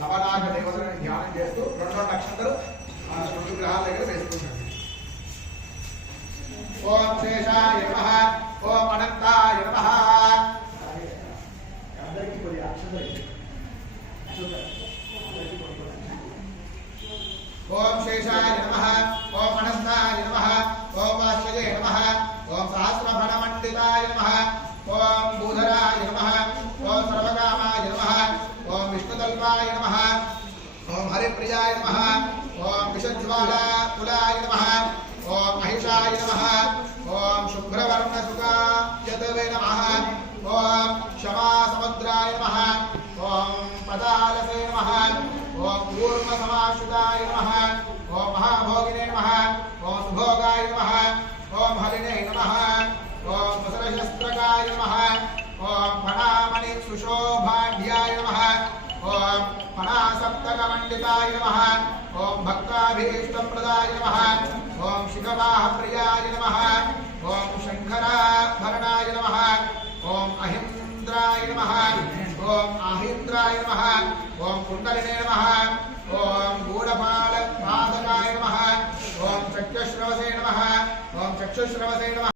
నవనాగ దేవతలను ధ్యానం చేస్తూ రెండు నక్షత్రాలు రెండు గ్రహాల దగ్గర వేసుకుంటారు. ఓం శేషాయ నమః, ఓం అనంతాయ నమః. అందరికీ కొద్దిగా ఓం శేషాయ నమః, ఓం అనంతాయ నమః, ఓం వాసుదే నమః, ఓం సహస్రఫణమండితాయ నమః, ఓం భూధరాయ నమః, ఓం సర్వకామాయ నమః, ఓం విష్ణుతల్పాయ నమః, ఓం హరిప్రియాయ నమః, ఓం విషజ్వాలాకులాయ నమః, ఓం మహిషాయ నమః, ఓం శుభ్రవర్ణసుఖాయతవే నమః, ఓం క్షమాసముద్రాయ నమః, ఓం పదాలసే నమః, ఓం కూర్మసమాశ్రితాయ నమః, ఓం మహాభోగినే నమః, ఓం సుభోగాయ నమః, ఓం హరిణే నమః, ఓం వసరశస్త్రకాయ నమః, ఓం ఫణామణి సుశోభాఢ్యాయ నమః, ఓం ఫణాసప్తకమండితాయ నమః, ఓం భక్తాభీష్టప్రదాయ నమః, ఓం శిఖవాహప్రియాయ నమః, ఓం శంకరాభరణాయ నమః, ఓం అహింద్రాయ నమః, ఓం ఆహింద్రాయ నమః, ఓం కుండలినే నమః, ఓం గూఢపాలపాదకాయ నమః, ఓం చక్షుశ్రవసే నమః, ఓం చక్షుశ్రవసే నమః.